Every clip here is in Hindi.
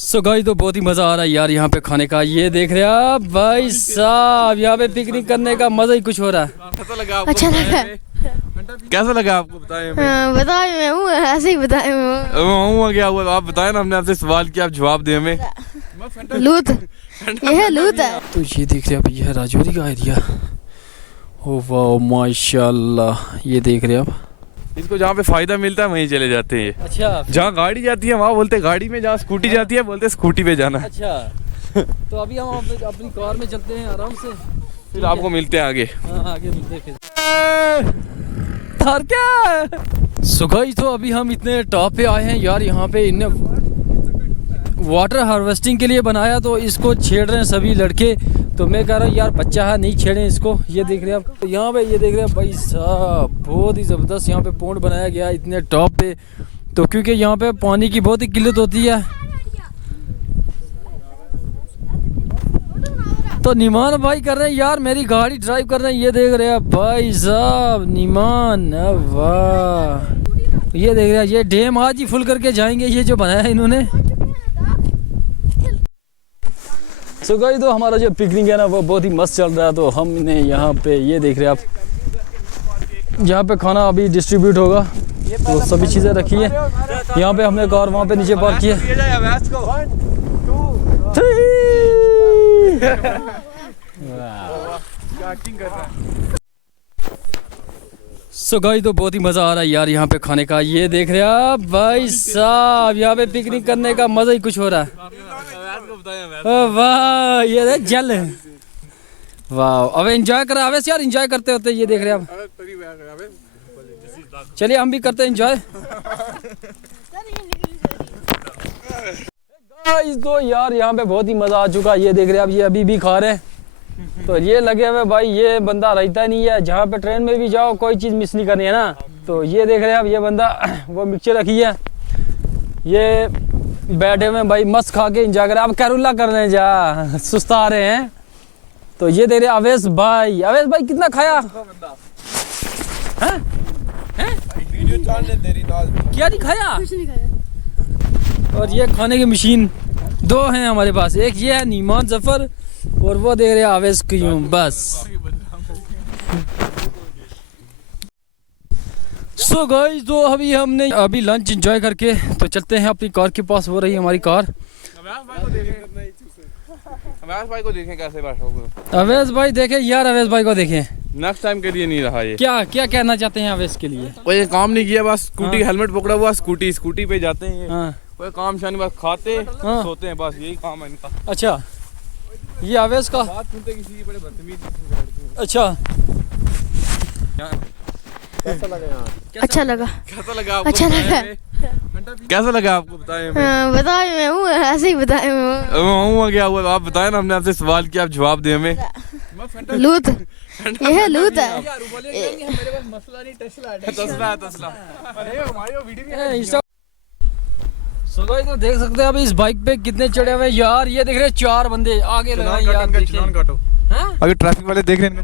सो गाइस तो बहुत ही मज़ा आ रहा है यार यहाँ पे खाने का। ये देख रहे हैं आप भाई साहब, यहाँ पे पिकनिक करने का मज़ा ही कुछ हो रहा है। कैसा लगा आपको? अच्छा लगा। कैसा लगा आपको? बताएं हमें। बताए मैं हूँ, ऐसे ही बताए मैं क्या हुआ आप बताएं ना, हमने आपसे सवाल किया, आप जवाब दें हमें। लूत, यह लूत है। तो ये देख रहे हैं आप, ये है राजौरी का एरिया। ओ वाह माशाल्लाह, ये देख रहे हैं आप। इनको जहाँ पे फायदा मिलता है वहीं चले जाते हैं। अच्छा, जहाँ गाड़ी जाती है वहाँ बोलते गाड़ी में, जहाँ स्कूटी जाती है बोलते स्कूटी पे जाना। अच्छा तो अभी हम अपनी कार में चलते हैं आराम से, फिर आपको मिलते हैं आगे। हाँ आगे मिलते हैं फिर। थार क्या सो गाइस, तो अभी हम इतने टॉप पे आए हैं यार। यहाँ पे इन्हें वाटर हार्वेस्टिंग के लिए बनाया, तो इसको छेड़ रहे हैं सभी लड़के। तो मैं कह रहा हूँ यार बच्चा है, नहीं छेड़ें इसको। ये देख रहे हैं आप, यहाँ पे ये देख रहे हैं भाई साहब, बहुत ही ज़बरदस्त यहाँ पे पॉन्ड बनाया गया है इतने टॉप पे। तो क्योंकि यहाँ पे पानी की बहुत ही किल्लत होती है, तो नीमान भाई कर रहे हैं यार, मेरी गाड़ी ड्राइव कर रहे हैं। ये देख रहे हैं भाई साहब, नीमान, वाह। ये देख रहे हैं, ये डैम आज ही फुल करके जाएंगे, ये जो बनाया है इन्होंने। सो गाइस, तो हमारा जो पिकनिक है ना वो बहुत ही मस्त चल रहा है। तो हमने यहाँ पे ये देख रहे हैं आप, यहाँ पे खाना अभी डिस्ट्रीब्यूट होगा, तो सभी चीज़ें रखी है यहाँ पे। हमने कार वहाँ पे नीचे पार्क किया। सो गाइस, तो बहुत ही मज़ा आ रहा है यार यहाँ पे खाने का। ये देख रहे हैं आप भाई साहब, यहाँ पे पिकनिक करने का मज़ा ही कुछ हो रहा है। वाह, ये जल, वाह। अब एंजॉय करा अवैस यार, एंजॉय करते होते। ये देख रहे हैं आप, चलिए हम भी करते हैं एंजॉय। तो यार यहाँ पे बहुत ही मज़ा आ चुका है। ये देख रहे हैं आप, ये अभी भी खा रहे हैं। तो ये लगे हुए भाई, ये बंदा रहता नहीं है। जहाँ पे ट्रेन में भी जाओ कोई चीज़ मिस नहीं करनी है ना। तो ये देख रहे हैं आप, ये बंदा वो मिक्सचर रखी है, ये बैठे हुए भाई मस्त खा के एंजॉय कर रहे हैं। अब कैरुला करने जा सुस्ता रहे हैं। तो ये देख रहे हैं अवेश भाई। अवेश भाई कितना खाया है? क्या नहीं खाया? कुछ नहीं खाया। और ये खाने की मशीन दो हैं हमारे पास, एक ये है नीमान जफर, और वो देख रहे हैं आवेश क्यूम। बस सो गाइस, तो अभी हमने अभी लंच एंजॉय करके तो चलते हैं अपनी कार के पास। हो रही है हमारी कार। अवैस भाई को देखें कैसे बैठा होगा। अवेश भाई देखें यार, अवेश भाई को देखें। नेक्स्ट टाइम के लिए नहीं रहा ये। क्या क्या कहना चाहते हैं अवेश के लिए? कोई काम नहीं किया, बस स्कूटी हाँ। हेलमेट पकड़ा हुआ, स्कूटी पे जाते हैं। हाँ कोई काम शान, बस खाते हाँ। सोते हैं, बस यही काम है इनका। अच्छा, ये अवेश का। बात सुनते किसी की बड़े बदतमीज। अच्छा, कैसा लगा यहाँ? अच्छा लगा। कैसा लगा आपको? अच्छा लगा। कैसा लगा आपको? बताएं हमें। बताए मैं हूँ, ऐसे ही बताए मैं क्या हुआ आप बताएं ना, हमने आपसे सवाल किया, आप जवाब दें हमें। लूत, यह लूत है। सो गाइस, तो देख सकते हैं अभी इस बाइक पे कितने चढ़े हुए हैं यार। ये देख रहे हैं 4 बंदे आगे लगाए यार। अगर ट्रैफिक वाले देख रहे हैं,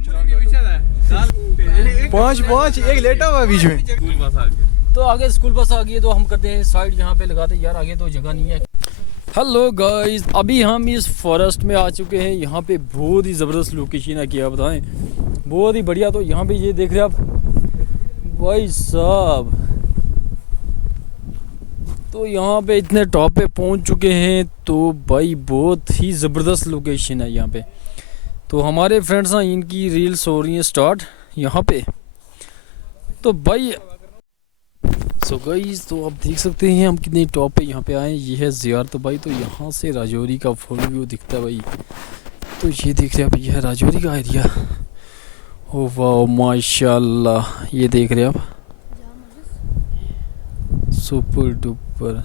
पांच एक लेटा हुआ बीच में। स्कूल बस आ गया, तो आगे स्कूल बस आ गई है, तो हम करते हैं साइड यहाँ पे लगाते हैं यार, आगे तो जगह नहीं है। हेलो गाइस, अभी हम इस फॉरेस्ट में आ चुके हैं। यहाँ पे बहुत ही ज़बरदस्त लोकेशन है, क्या बताएं, बहुत ही बढ़िया। तो यहाँ पे ये देख रहे हैं आप भाई साहब, तो यहाँ पे इतने टॉप पे पहुँच चुके हैं। तो भाई बहुत ही ज़बरदस्त लोकेशन है यहाँ पे। तो हमारे फ्रेंड्स हैं, इनकी रील्स हो रही हैं स्टार्ट यहाँ पे। तो भाई सो गाइस, तो आप देख सकते हैं हम कितने टॉप पे यहाँ पे आए हैं। ये है ज़ियारत भाई, तो यहाँ से राजौरी का फुल व्यू दिखता है भाई। तो ये देख रहे हैं आप, ये है राजौरी का एरिया। ओ वाह माशाल्लाह, ये देख रहे हैं आप, सुपर डुपर।